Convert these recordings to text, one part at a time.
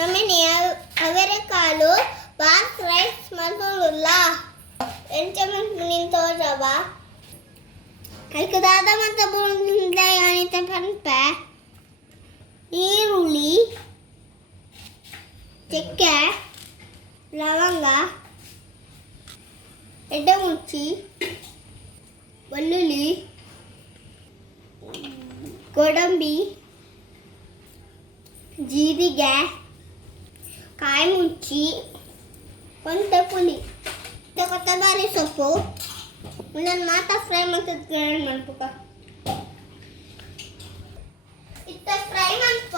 ನಮ್ಮನೆ ಅವರೆಕಾಳು ಬಾತ್ ರೈಸ್ ಮಾಡ್ಕೊಳ್ಳಲ್ಲ ಎಂಚಮಂತ್ ನಿಂತೋರವ ಅದಕ್ಕೆ ದಾದ ಮತ್ತು ಬುಂದ ಅನಿತ ಪಂಪೆ ಈರುಳ್ಳಿ ಚಕ್ಕೆ ಲವಂಗ ಎಡ್ಡೆಮುಚ್ಚಿ ಬೆಳ್ಳುಳ್ಳಿ ಗೋಡಂಬಿ ಜೀರಿಗೆ ಕಾಯಿ ಮುಂಚಿ ಒಂದು ಪುಳಿ ಕೊತ್ತಂಬರಿ ಸೊಪ್ಪು ಒಂದೊಂದು ಮಾತ್ರ ಫ್ರೈ ಮತ್ತು ಗ್ರೈಂಡ್ ಮಾಡ್ಬೇಕ ಇತ್ತ fry ಮಾಡ್ಪ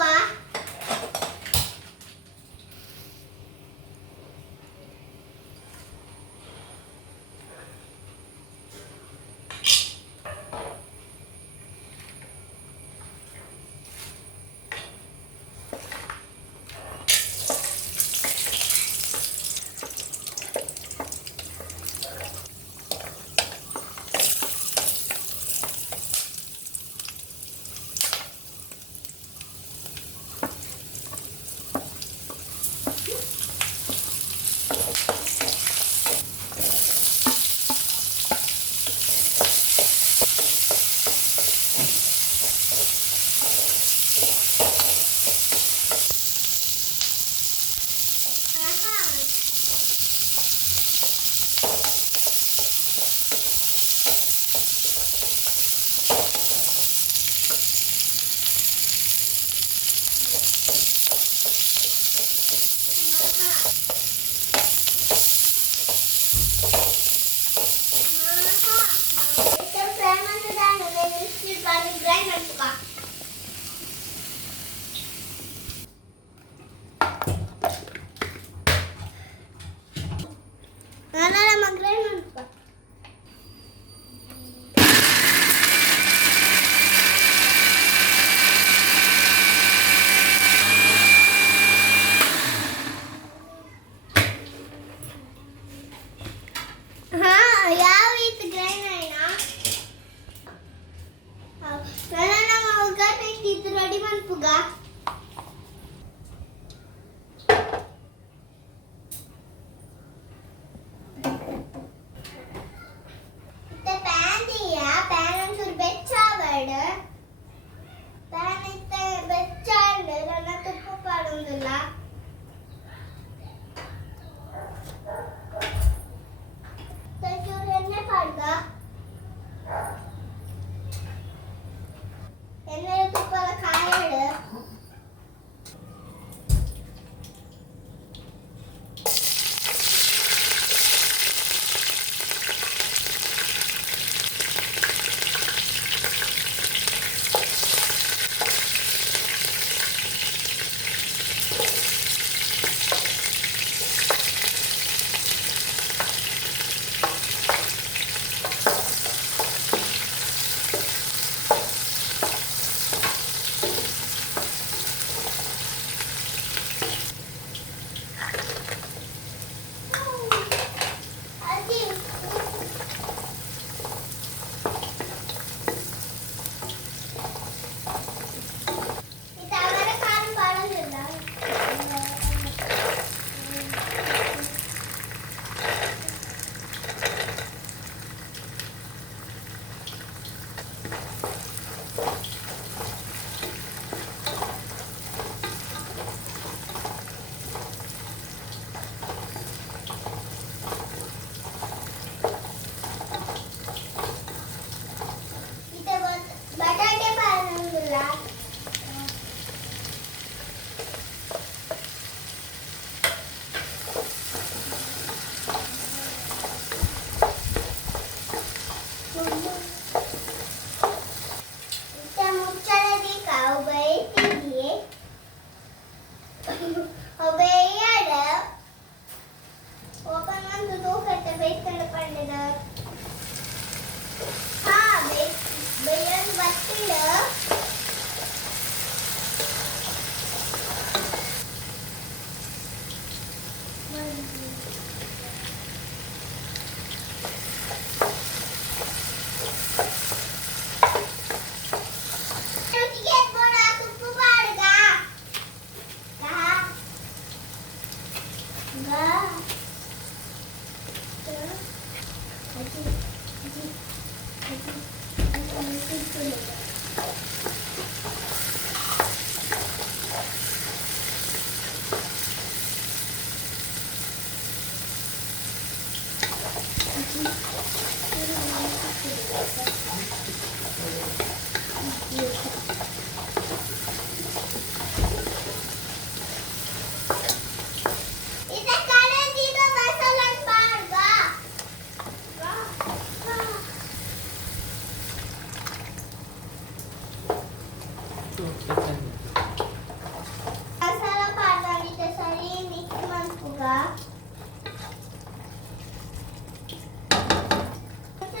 Masala pada kita sari mix manpuga.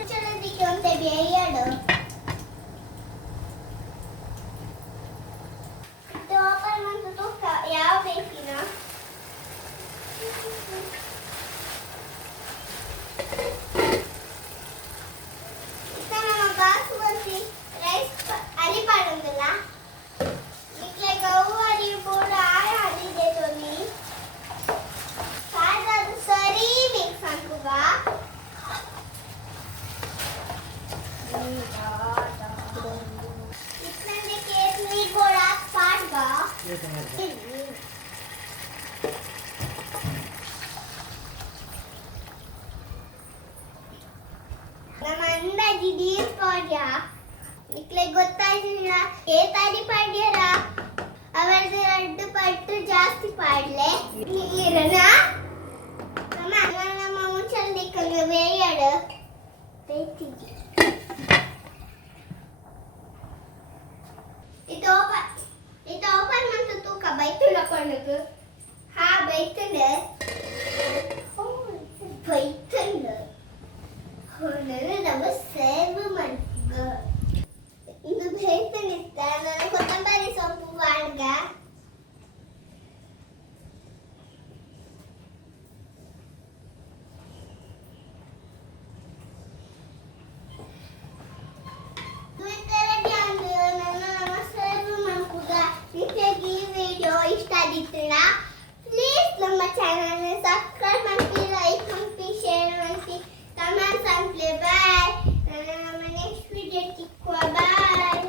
Chala dikon te biayado. Ito apa man tutuka yaw bekina. Ita nama basmati rice ali padundala. Ikle gavu ali pura ali detoni. Sada sari mix manpuga. इतने case में घोड़ा पाट गा ನಮ್ಮ ಅಂದಾಜಿ Deere ಪಾಡ್ಯ ಇಕ್ಲೆ ಗೊತ್ತಾಯ್ತಿಲ್ಲ ಏತಾದಿ ಪಾಡ್ಯರ ಅವರದ್ದು 2 ಪಟ್ಟು ಜಾಸ್ತಿ ಪಾಡ್ಲೆ ಇರನ ನಮ್ಮ ಮುಂಚೆ ದಿಕ್ಕಂಗ ಬೇಯಡ ಬೇತಿಗೆ Itu open man tutuka baitu na konugu. Ha baitu na. Oh, baitu na. Honana nama sevu manga. Itu baitu nita. Nana kottambari soppu varga. Please ನಮ್ಮ ಚಾನೆಲ್ ಸಬ್ಸ್ಕ್ರೈಬ್ ಮಾಡಿ ಲೈಕ್ ಮಾಡಿ ಶೇರ್ ಮಾಡಿ ಕಮೆಂಟ್ಸ್ ಮಾಡಿ ಬಾಯ್ ನಮ್ಮ ನೆಕ್ಸ್ಟ್ ವಿಡಿಯೋ ಸಿಕ್ಕುವ ಬಾಯ್